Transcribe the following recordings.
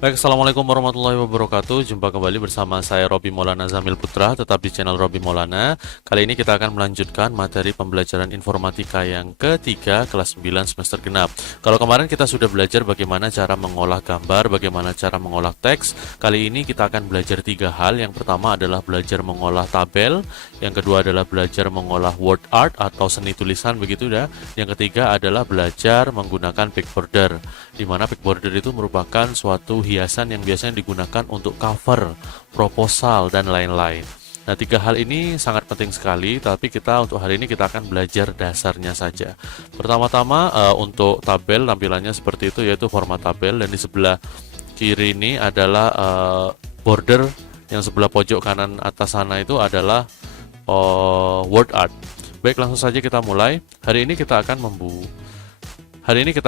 Baik, Assalamualaikum warahmatullahi wabarakatuh. Jumpa kembali bersama saya Robi Maulana Zamil Putra, tetap di channel Robi Maulana. Kali ini kita akan melanjutkan materi pembelajaran informatika yang ketiga, kelas 9 semester genap. Kalau kemarin kita sudah belajar bagaimana cara mengolah gambar, bagaimana cara mengolah teks. Kali ini kita akan belajar tiga hal. Yang pertama adalah belajar mengolah tabel. Yang kedua adalah belajar mengolah word art atau seni tulisan, begitu ya. Yang ketiga adalah belajar menggunakan peg border, di mana peg border itu merupakan suatu hiasan yang biasanya digunakan untuk cover, proposal, dan lain-lain. Nah, tiga hal ini sangat penting sekali, tapi untuk hari ini kita akan belajar dasarnya saja. Pertama-tama untuk tabel tampilannya seperti itu, yaitu format tabel, dan di sebelah kiri ini adalah border, yang sebelah pojok kanan atas sana itu adalah word art. Baik, langsung saja kita mulai. Hari ini kita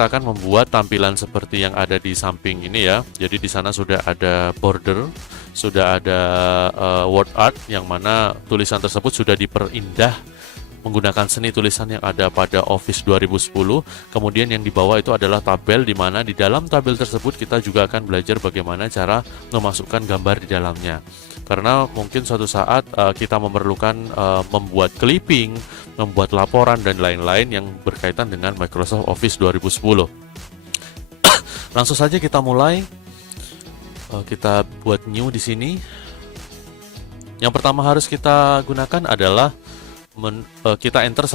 akan membuat tampilan seperti yang ada di samping ini ya. Jadi di sana sudah ada border, sudah ada word art, yang mana tulisan tersebut sudah diperindah menggunakan seni tulisan yang ada pada Office 2010. Kemudian yang di bawah itu adalah tabel, di mana di dalam tabel tersebut kita juga akan belajar bagaimana cara memasukkan gambar di dalamnya. Karena mungkin suatu saat kita memerlukan membuat clipping, membuat laporan, dan lain-lain yang berkaitan dengan Microsoft Office 2010. Langsung saja kita mulai. Kita buat new di sini. Yang pertama harus kita gunakan adalah kita enter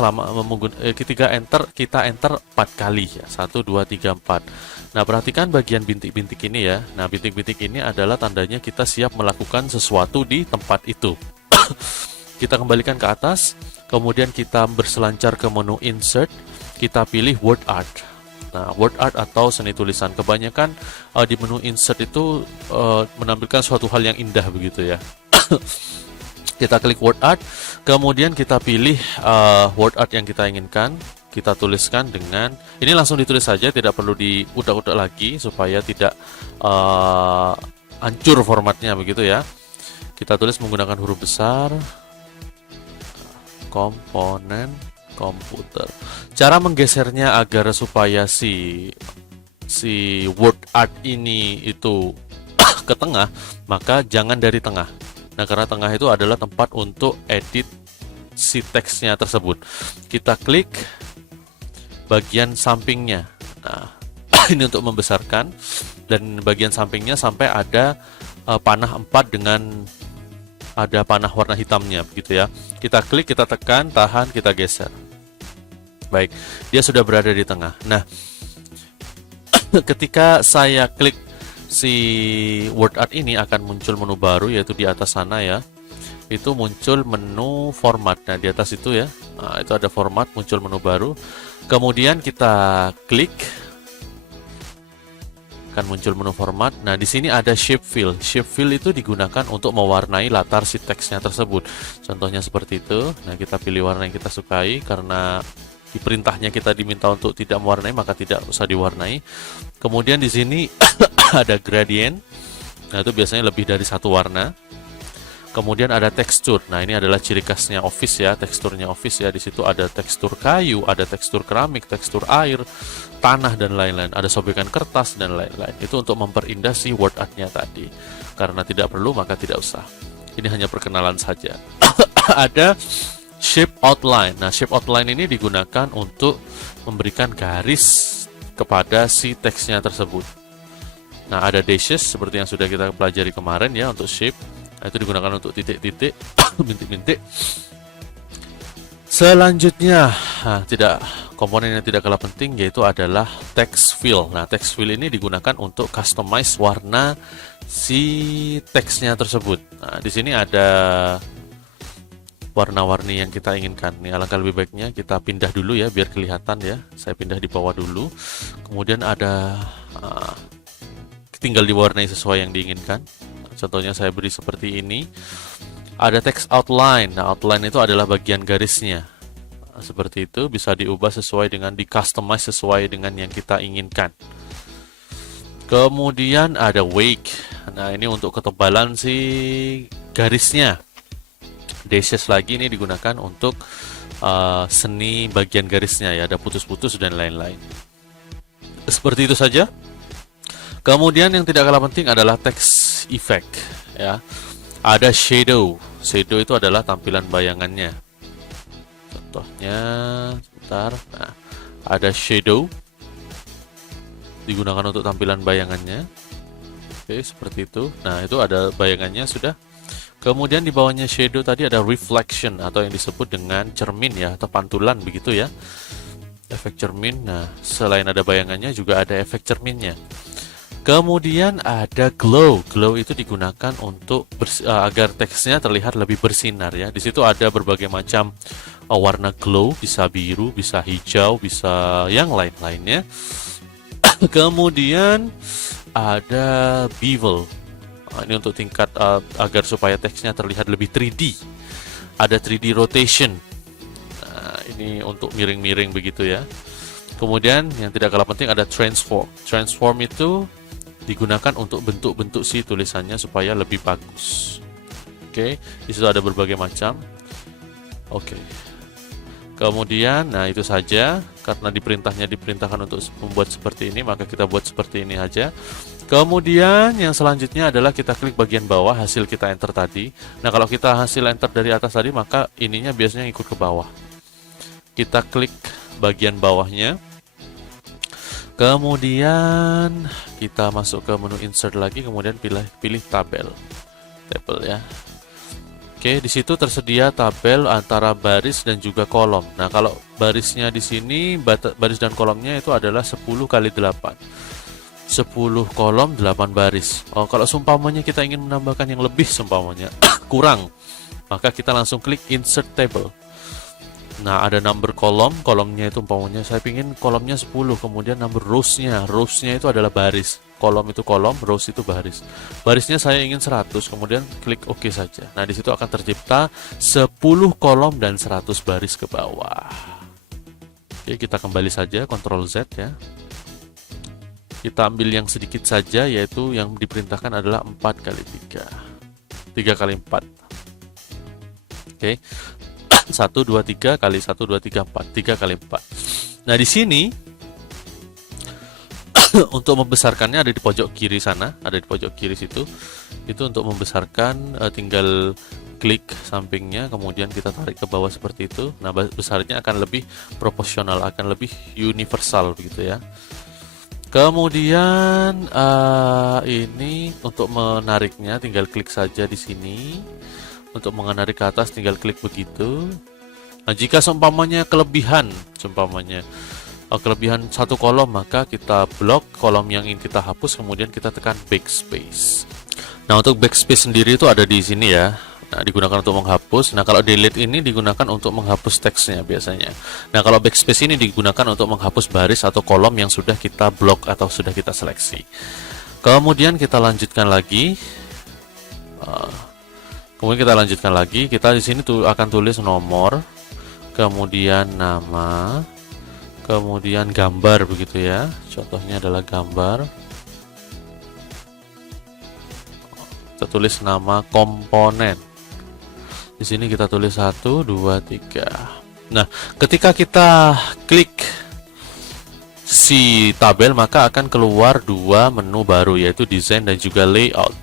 kita enter 4 kali ya. 1 2 3 4. Nah, perhatikan bagian bintik-bintik ini ya. Nah, bintik-bintik ini adalah tandanya kita siap melakukan sesuatu di tempat itu. Kita kembalikan ke atas, kemudian kita berselancar ke menu insert, kita pilih word art. Nah, word art atau seni tulisan, kebanyakan di menu insert itu menampilkan suatu hal yang indah begitu ya. Kita klik word art, kemudian kita pilih word art yang kita inginkan. Kita tuliskan dengan, ini langsung ditulis saja, tidak perlu diudak-udak lagi supaya tidak hancur formatnya begitu ya. Kita tulis menggunakan huruf besar, komponen komputer. Cara menggesernya agar supaya si word art ini itu ke tengah, maka jangan dari tengah. Nah, karena tengah itu adalah tempat untuk edit si teksnya tersebut. Kita klik bagian sampingnya. Nah, ini untuk membesarkan, dan bagian sampingnya sampai ada panah 4 dengan ada panah warna hitamnya begitu ya. Kita klik, kita tekan, tahan, kita geser. Baik, dia sudah berada di tengah. Nah, ketika saya klik si word art ini akan muncul menu baru, yaitu di atas sana ya. Itu muncul menu format. Nah, di atas itu ya. Nah, itu ada format, muncul menu baru. Kemudian kita klik, akan muncul menu format. Nah, di sini ada shape fill. Shape fill itu digunakan untuk mewarnai latar si teksnya tersebut. Contohnya seperti itu. Nah, kita pilih warna yang kita sukai, karena di perintahnya kita diminta untuk tidak mewarnai, maka tidak usah diwarnai. Kemudian di sini ada gradient. Nah, itu biasanya lebih dari satu warna. Kemudian ada tekstur. Nah, ini adalah ciri khasnya Office ya, teksturnya Office ya. Di situ ada tekstur kayu, ada tekstur keramik, tekstur air, tanah, dan lain-lain. Ada sobekan kertas dan lain-lain. Itu untuk memperindah si word art-nya tadi. Karena tidak perlu, maka tidak usah. Ini hanya perkenalan saja. Ada shape outline. Nah, shape outline ini digunakan untuk memberikan garis kepada si teksnya tersebut. Nah, ada dashes seperti yang sudah kita pelajari kemarin ya untuk shape. Nah, itu digunakan untuk titik-titik, bintik-bintik. Selanjutnya, komponen yang tidak kalah penting yaitu adalah text fill. Nah, text fill ini digunakan untuk customize warna si teksnya tersebut. Nah, di sini ada warna-warni yang kita inginkan. Nih, alangkah lebih baiknya kita pindah dulu ya, biar kelihatan ya. Saya pindah di bawah dulu. Kemudian ada tinggal diwarnai sesuai yang diinginkan. Contohnya saya beri seperti ini. Ada text outline. Nah, outline itu adalah bagian garisnya. Nah, seperti itu bisa diubah sesuai dengan di-customize sesuai dengan yang kita inginkan. Kemudian ada wake. Nah, ini untuk ketebalan si garisnya. Dashes lagi ini digunakan untuk seni bagian garisnya ya, ada putus-putus dan lain-lain. Seperti itu saja. Kemudian yang tidak kalah penting adalah text effect ya. Ada shadow. Shadow itu adalah tampilan bayangannya. Contohnya, sebentar. Nah, ada shadow digunakan untuk tampilan bayangannya. Oke, seperti itu. Nah, itu ada bayangannya sudah. Kemudian di bawahnya shadow tadi ada reflection atau yang disebut dengan cermin ya, atau pantulan begitu ya. Efek cermin. Nah, selain ada bayangannya juga ada efek cerminnya. Kemudian ada glow. Glow itu digunakan untuk agar teksnya terlihat lebih bersinar ya. Di situ ada berbagai macam warna glow, bisa biru, bisa hijau, bisa yang lain-lainnya. Kemudian ada bevel. Ini untuk tingkat agar supaya teksnya terlihat lebih 3D. Ada 3D rotation. Nah, ini untuk miring-miring begitu ya. Kemudian yang tidak kalah penting ada transform. Transform itu digunakan untuk bentuk-bentuk si tulisannya supaya lebih bagus. Oke, di situ ada berbagai macam. Oke. Kemudian, nah itu saja karena diperintahkan untuk membuat seperti ini, maka kita buat seperti ini aja. Kemudian yang selanjutnya adalah kita klik bagian bawah hasil kita enter tadi. Nah, kalau kita hasil enter dari atas tadi, maka ininya biasanya ikut ke bawah. Kita klik bagian bawahnya. Kemudian kita masuk ke menu insert lagi, kemudian pilih tabel ya. Oke, di situ tersedia tabel antara baris dan juga kolom. Nah, kalau barisnya di sini baris dan kolomnya itu adalah 10 kali 8. 10 kolom 8 baris. Oh, kalau seumpamanya kita ingin menambahkan yang lebih seumpamanya kurang, maka kita langsung klik insert table. Nah, ada number kolomnya itu umpamanya saya ingin kolomnya 10, kemudian number rows-nya itu adalah baris. Kolom itu kolom, rows itu baris. Barisnya saya ingin 100, kemudian klik OK saja. Nah, di situ akan tercipta 10 kolom dan 100 baris ke bawah. Oke, kita kembali saja, Ctrl Z ya. Kita ambil yang sedikit saja, yaitu yang diperintahkan adalah 4 kali 3. 3 kali 4. Oke. 1, 2, 3 kali 1, 2, 3, 4. 3 kali 4. Nah, di sini untuk membesarkannya ada di pojok kiri sana, ada di pojok kiri situ. Itu untuk membesarkan tinggal klik sampingnya, kemudian kita tarik ke bawah seperti itu. Nah, besarnya akan lebih proporsional, akan lebih universal begitu ya. Kemudian ini untuk menariknya tinggal klik saja di sini. Untuk menarik ke atas tinggal klik begitu. Nah, jika seumpamanya kelebihan satu kolom, maka kita blok kolom yang ingin kita hapus, kemudian kita tekan backspace. Nah, untuk backspace sendiri itu ada di sini ya. Nah, digunakan untuk menghapus. Nah, kalau delete ini digunakan untuk menghapus teksnya biasanya. Nah, kalau backspace ini digunakan untuk menghapus baris atau kolom yang sudah kita blok atau sudah kita seleksi. Kemudian kita lanjutkan lagi. Kita di sini akan tulis nomor, kemudian nama, kemudian gambar begitu ya. Contohnya adalah gambar. Kita tulis nama komponen. Di sini kita tulis 1, 2, 3. Nah, ketika kita klik si tabel, maka akan keluar dua menu baru, yaitu desain dan juga layout.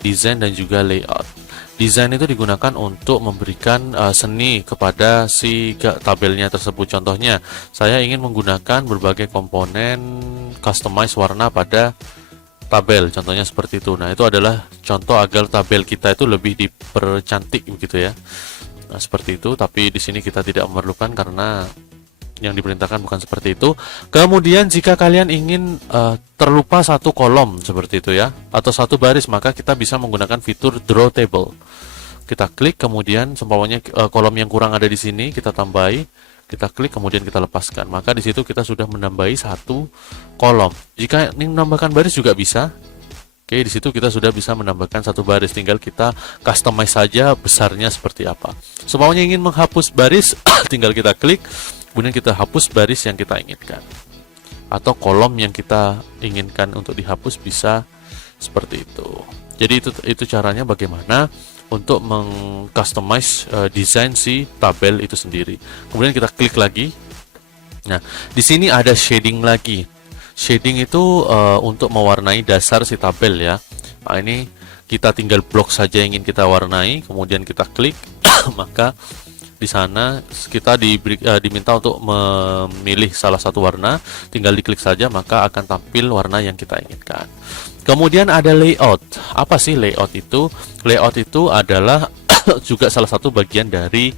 Desain dan juga layout. Desain itu digunakan untuk memberikan seni kepada si tabelnya tersebut. Contohnya, saya ingin menggunakan berbagai komponen customize warna pada tabel. Contohnya seperti itu. Nah, itu adalah contoh agar tabel kita itu lebih dipercantik begitu ya. Nah, seperti itu. Tapi di sini kita tidak memerlukan karena yang diperintahkan bukan seperti itu. Kemudian jika kalian ingin terlupa satu kolom seperti itu ya, atau satu baris, maka kita bisa menggunakan fitur draw table. Kita klik, kemudian seumpamanya kolom yang kurang ada di sini, kita tambahi, kita klik, kemudian kita lepaskan. Maka di situ kita sudah menambahi satu kolom. Jika ingin menambahkan baris juga bisa. Oke, di situ kita sudah bisa menambahkan satu baris, tinggal kita customize saja besarnya seperti apa. Seumpamanya ingin menghapus baris, tinggal kita klik, kemudian kita hapus baris yang kita inginkan, atau kolom yang kita inginkan untuk dihapus, bisa seperti itu. Jadi itu caranya bagaimana untuk meng-customize desain si tabel itu sendiri. Kemudian kita klik lagi. Nah, di sini ada shading lagi. Shading itu untuk mewarnai dasar si tabel ya. Nah, ini kita tinggal blok saja yang ingin kita warnai, kemudian kita klik, maka di sana kita diminta untuk memilih salah satu warna, tinggal diklik saja maka akan tampil warna yang kita inginkan. Kemudian ada layout. Apa sih layout itu? Layout itu adalah juga salah satu bagian dari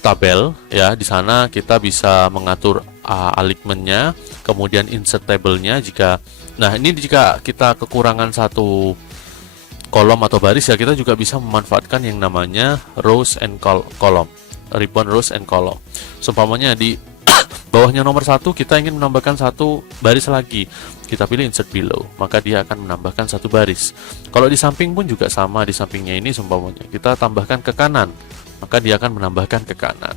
tabel ya. Di sana kita bisa mengatur alignmentnya, kemudian insert table-nya jika kita kekurangan satu kolom atau baris ya, kita juga bisa memanfaatkan yang namanya rows and column, ribbon rows and column. Seumpamanya di bawahnya nomor 1 kita ingin menambahkan satu baris lagi, kita pilih insert below, maka dia akan menambahkan satu baris. Kalau di samping pun juga sama, di sampingnya ini seumpamanya kita tambahkan ke kanan, maka dia akan menambahkan ke kanan.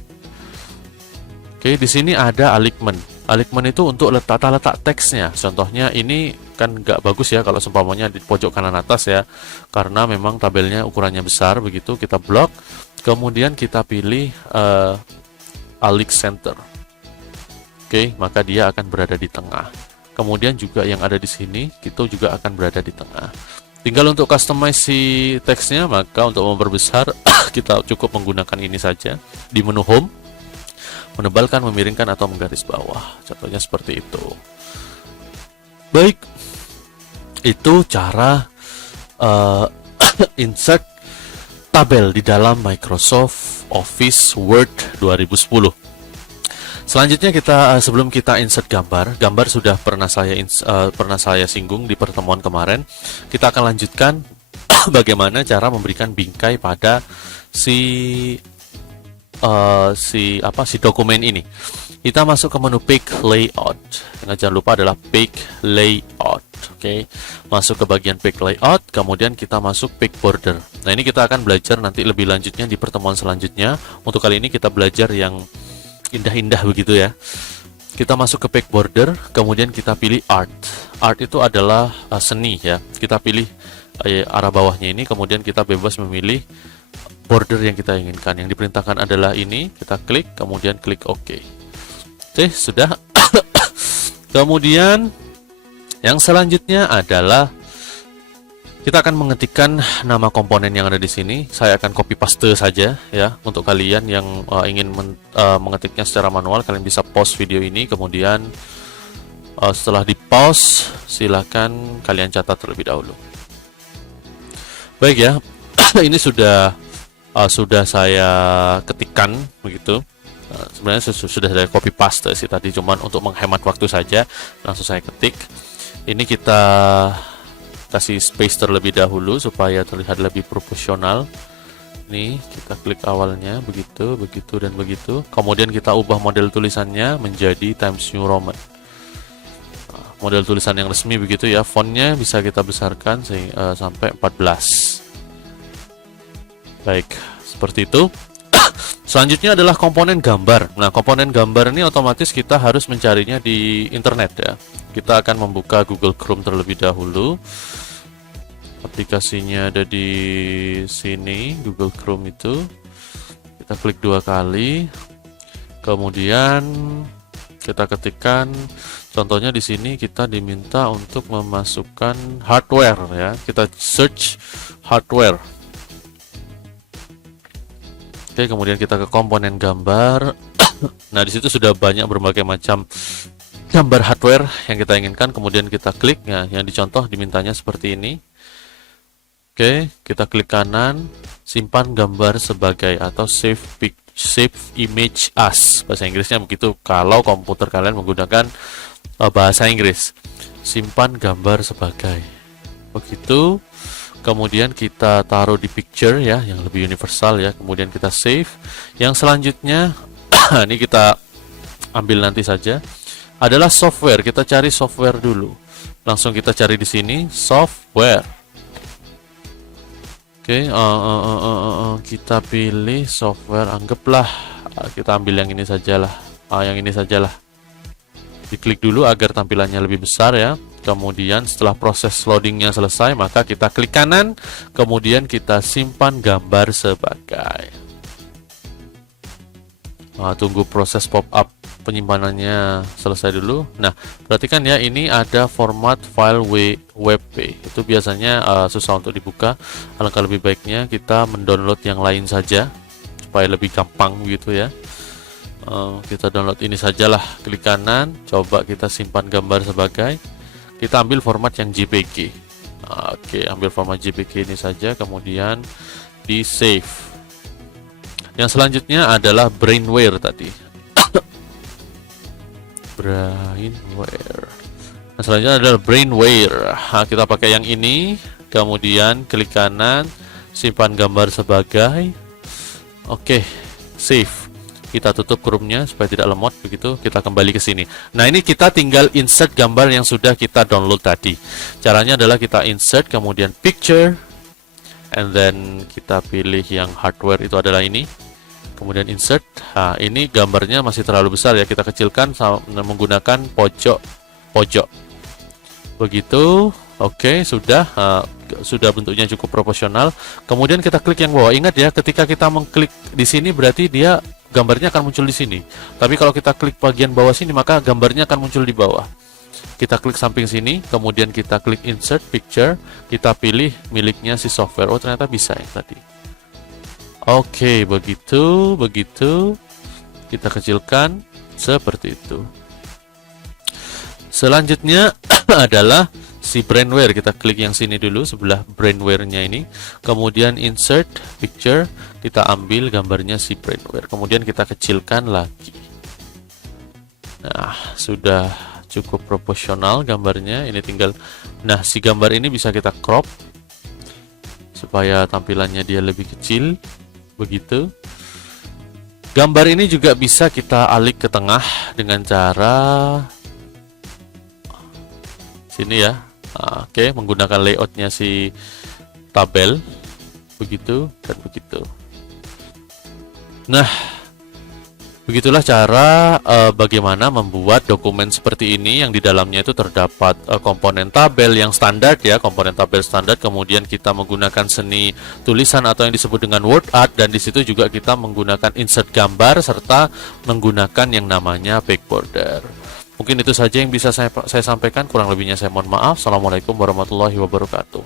Oke, di sini ada alignment. Alignment itu untuk tata letak teksnya. Contohnya ini kan nggak bagus ya kalau seumpamanya di pojok kanan atas ya, karena memang tabelnya ukurannya besar begitu. Kita blok, kemudian kita pilih align center. Oke, maka dia akan berada di tengah. Kemudian juga yang ada di sini itu juga akan berada di tengah. Tinggal untuk customize si teksnya, maka untuk memperbesar kita cukup menggunakan ini saja di menu home. Menebalkan, memiringkan, atau menggaris bawah. Contohnya seperti itu. Baik, itu cara insert tabel di dalam Microsoft Office Word 2010. Selanjutnya sebelum kita insert gambar sudah pernah saya singgung di pertemuan kemarin. Kita akan lanjutkan bagaimana cara memberikan bingkai pada si dokumen ini. Kita masuk ke menu Page Layout. Jangan lupa adalah Page Layout. Oke. Masuk ke bagian Page Layout, kemudian kita masuk Page Border. Nah, ini kita akan belajar nanti lebih lanjutnya di pertemuan selanjutnya. Untuk kali ini kita belajar yang indah-indah begitu ya. Kita masuk ke Page Border, kemudian kita pilih Art. Art itu adalah seni ya. Kita pilih arah bawahnya ini, kemudian kita bebas memilih border yang kita inginkan. Yang diperintahkan adalah ini, kita klik, kemudian klik OK. Oke, sudah. Kemudian yang selanjutnya adalah kita akan mengetikkan nama komponen yang ada di sini. Saya akan copy paste saja ya. Untuk kalian yang ingin mengetiknya secara manual, kalian bisa pause video ini, kemudian setelah di pause silakan kalian catat terlebih dahulu. Baik ya. Ini sudah saya ketikkan begitu. Sebenarnya sudah saya copy paste sih tadi, cuman untuk menghemat waktu saja langsung saya ketik. Ini kita kasih space terlebih dahulu supaya terlihat lebih proporsional. Nih, kita klik awalnya begitu, begitu dan begitu. Kemudian kita ubah model tulisannya menjadi Times New Roman. Model tulisan yang resmi begitu ya. Fontnya bisa kita besarkan sampai 14. Baik, seperti itu. Selanjutnya adalah komponen gambar. Nah, komponen gambar ini otomatis kita harus mencarinya di internet ya. Kita akan membuka Google Chrome terlebih dahulu. Aplikasinya ada di sini, Google Chrome itu. Kita klik 2 kali. Kemudian kita ketikkan, contohnya di sini kita diminta untuk memasukkan hardware ya. Kita search hardware. Oke, kemudian kita ke komponen gambar. Nah, di situ sudah banyak berbagai macam gambar hardware yang kita inginkan. Kemudian kita klik ya, yang dicontoh dimintanya seperti ini. Oke, kita klik kanan, simpan gambar sebagai atau save image as. Bahasa Inggrisnya begitu kalau komputer kalian menggunakan bahasa Inggris. Simpan gambar sebagai. Begitu. Kemudian kita taruh di picture ya, yang lebih universal ya. Kemudian kita save. Yang selanjutnya ini kita ambil nanti saja. Adalah software. Kita cari software dulu. Langsung kita cari di sini software. Oke, kita pilih software. Anggaplah kita ambil yang ini sajalah. Yang ini sajalah. Diklik dulu agar tampilannya lebih besar ya. Kemudian setelah proses loadingnya selesai, maka kita klik kanan, kemudian kita simpan gambar sebagai. Tunggu proses pop up Penyimpanannya selesai dulu. Nah, perhatikan ya, ini ada format file WP. Itu biasanya susah untuk dibuka. Alangkah lebih baiknya kita mendownload yang lain saja supaya lebih gampang gitu ya. Kita download ini sajalah, klik kanan, coba kita simpan gambar sebagai, kita ambil format yang JPG. Oke, ambil format JPG ini saja, kemudian di save. Yang selanjutnya adalah brainware tadi. Brainware. Nah, selanjutnya adalah brainware. Nah, kita pakai yang ini, kemudian klik kanan, simpan gambar sebagai. Oke, save. Kita tutup Chrome-nya supaya tidak lemot, begitu kita kembali ke sini. Nah, ini kita tinggal insert gambar yang sudah kita download tadi. Caranya adalah kita insert, kemudian picture, and then kita pilih yang hardware, itu adalah ini. Kemudian insert. Nah, ini gambarnya masih terlalu besar ya, kita kecilkan menggunakan pojok. Begitu. Oke, sudah bentuknya cukup proporsional. Kemudian kita klik yang bawah. Ingat ya, ketika kita mengklik di sini berarti dia gambarnya akan muncul di sini. Tapi kalau kita klik bagian bawah sini, maka gambarnya akan muncul di bawah. Kita klik samping sini, kemudian kita klik insert picture, kita pilih miliknya si software. Oh, ternyata bisa yang tadi. Oke, begitu. Kita kecilkan seperti itu. Selanjutnya adalah si brainware. Kita klik yang sini dulu, sebelah brainware-nya ini. Kemudian insert picture, kita ambil gambarnya si brainware. Kemudian kita kecilkan lagi. Nah, sudah cukup proporsional gambarnya. Ini tinggal, nah si gambar ini bisa kita crop supaya tampilannya dia lebih kecil. Begitu. Gambar ini juga bisa kita alik ke tengah dengan cara sini ya. Oke, menggunakan layoutnya si tabel, begitu dan begitu. Nah, begitulah cara bagaimana membuat dokumen seperti ini yang di dalamnya itu terdapat komponen tabel yang standar ya, komponen tabel standar. Kemudian kita menggunakan seni tulisan atau yang disebut dengan word art, dan di situ juga kita menggunakan insert gambar serta menggunakan yang namanya back border. Mungkin itu saja yang bisa saya sampaikan, kurang lebihnya saya mohon maaf. Assalamualaikum warahmatullahi wabarakatuh.